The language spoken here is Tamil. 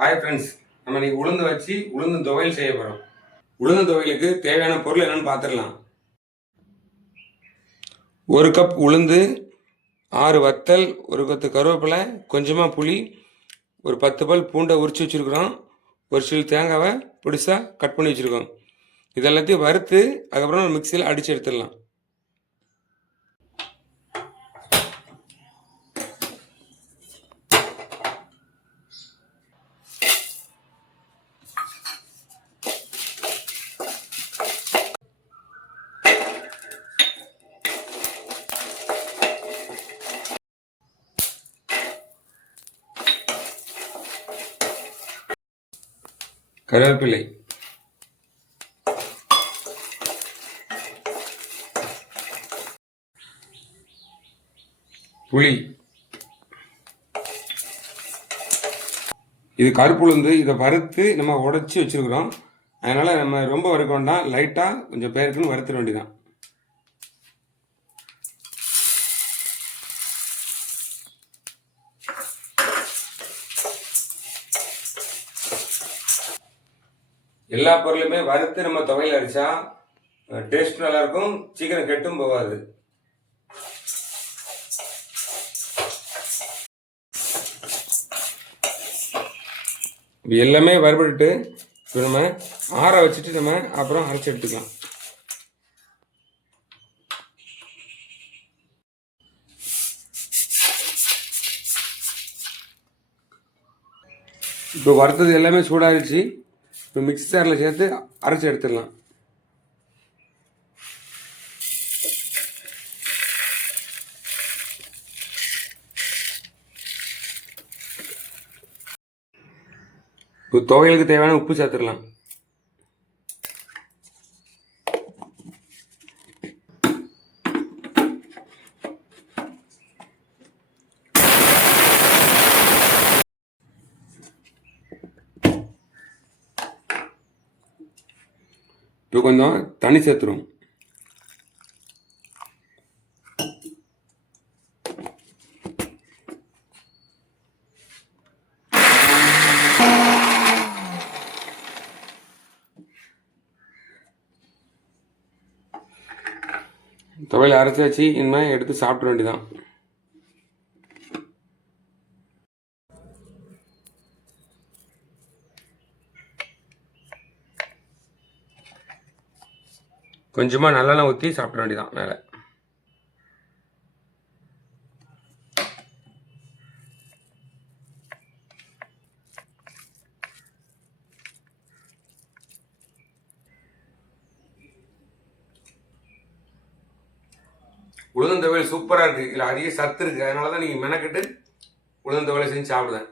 ஹாய் ஃப்ரெண்ட்ஸ், நம்ம இன்னைக்கு உளுந்து வச்சு உளுந்து துவையல் செய்ய போகிறோம். உளுந்து துவையலுக்கு தேவையான பொருள் என்னென்னு பார்த்துடலாம். 1 கப் உளுந்து, 6 வத்தல், 1 கொத்து கருவேப்பிலை, கொஞ்சமாக புளி, ஒரு 10 பல் பூண்டை உரிச்சு வச்சுருக்குறோம். ஒரு சில தேங்காவை பிடிசாக கட் பண்ணி வச்சுருக்கோம். இதெல்லாத்தையும் வறுத்து அதுக்கப்புறம் மிக்சியில் அடித்து எடுத்துடலாம். கருவேப்பிலை, புளி, இது கருப்பு உளுந்து. இதை வறுத்து நம்ம உடைச்சி வச்சுருக்குறோம். அதனால் நம்ம ரொம்ப வறுக்க வேண்டாம், லைட்டாக கொஞ்சம் பேருக்குன்னு வறுத்துட வேண்டியதான். எல்லா பொருளுமே வறுத்து நம்ம துவையல் அடித்தா டேஸ்ட் நல்லாயிருக்கும், சீக்கிரம் கெட்டும் போகாது. எல்லாமே வறுபட்டு இப்போ நம்ம ஆற வச்சுட்டு நம்ம அப்புறம் அரைச்சி எடுத்துக்கலாம். இப்போ வறுத்தது எல்லாமே சூடாகிடுச்சு. இப்போ மிக்ஸி ஜாரில் சேர்த்து அரைச்சி எடுத்துடலாம். இப்போ துவையலுக்கு தேவையான உப்பு சேர்த்துடலாம். இப்போ கொஞ்சம் தண்ணி சேர்த்துரும். துவையல் அரைச்சி வச்சு இனிமேல் எடுத்து சாப்பிட வேண்டியதான். கொஞ்சமாக நல்லெண்ணெய் ஊற்றி சாப்பிட வேண்டியதான் மேலே. உளுந்தம் துவையல் சூப்பராக இருக்குது. இதில் அதிக சத்து இருக்குது. அதனால தான் நீங்கள் மெனக்கெட்டு உளுந்தம் துவையல் செஞ்சு சாப்பிடுவேன்.